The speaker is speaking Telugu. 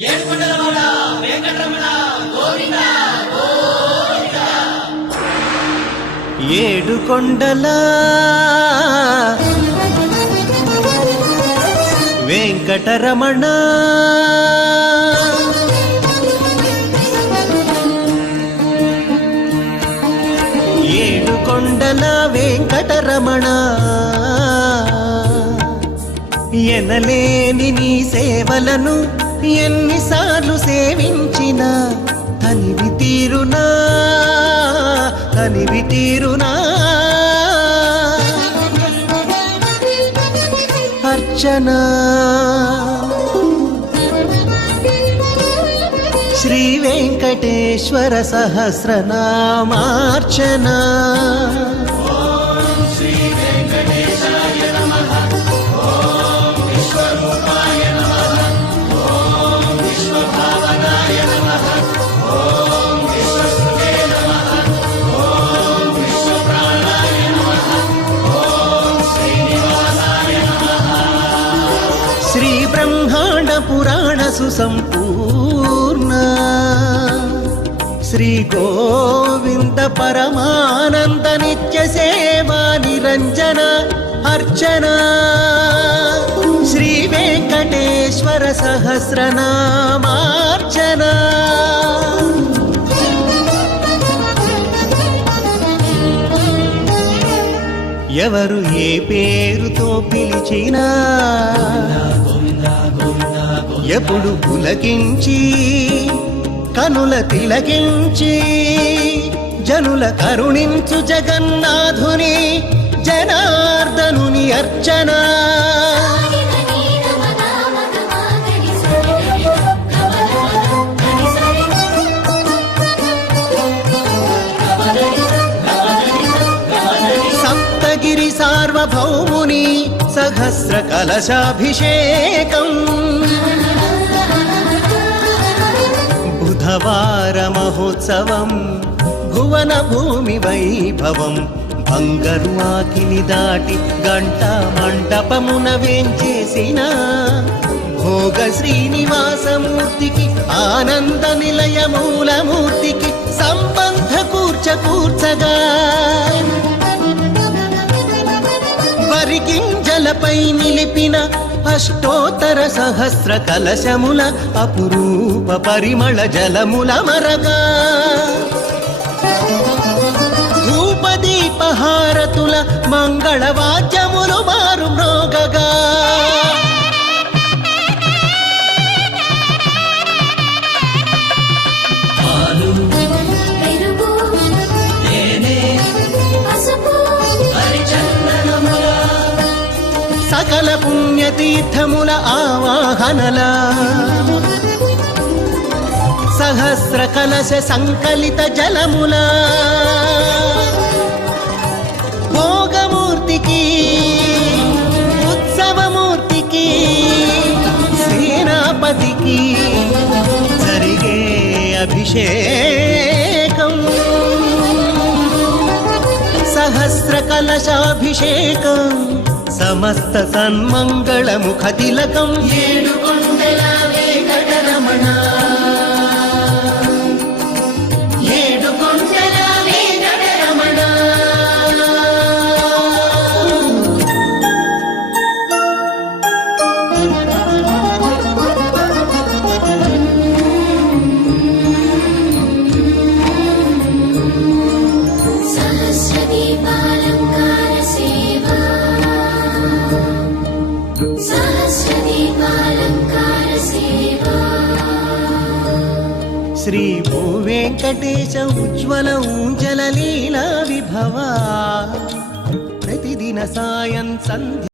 ఏడుకొండలవాడ వెంకటరమణ గోవింద గోవింద. ఏడుకొండల వెంకటరమణ ఏడుకొండల వెంకటరమణ ఎనలేని నీ సేవలను ఎన్నిసార్లు సేవించిన తనివి తీరునా తనివి తీరునా అర్చన శ్రీ వెంకటేశ్వర సహస్రనామార్చన. శ్రీ బ్రహ్మాండ పురాణ సుసంపూర్ణ శ్రీ గోవింద పరమానంద నిత్య సేవా నిరంజన అర్చన శ్రీ వెంకటేశ్వర సహస్రనామార్చన. ఎవరు ఏ పేరుతో పిలిచినా ఎప్పుడు పులకించి కనుల తిలకించి జనుల కరుణించు జగన్నాథుని జనార్దనుని అర్చన. సప్తగిరి సార్వభౌముని సహస్ర కలశాభిషేకం బుధవార మహోత్సవం భువన భూమి వైభవం బంగారు ఆకిని దాటి గంట మండపమున వేంచేసిన భోగ శ్రీనివాసమూర్తికి ఆనంద నిలయ మూలమూర్తికి సంబంధ కూర్చగా వరిగింజలపై నిలిపిన అష్టోత్తర సహస్ర కలశముల అపురూప పరిమళ జలముల మరగా ధూపదీపహారతుల మంగళవాద్యములు మారు మ్రోగగా సకల పుణ్యతీర్థముల ఆవాహనల సహస్ర కలశ సంకలిత జలముల భోగమూర్తికి ఉత్సవమూర్తికి సేనాపతికి జరిగే అభిషేకం సహస్ర కలశాభిషేకం సమస్త సన్మంగళముఖ తిలకం. ఏడుకొండల వెంకటరమణ ఏడుకొండల వెంకటరమణ. శ్రీ భూ వెంకటేశ ఉజ్వల ఊంజల లీలా విభవ ప్రతిదిన సాయం సంధ్య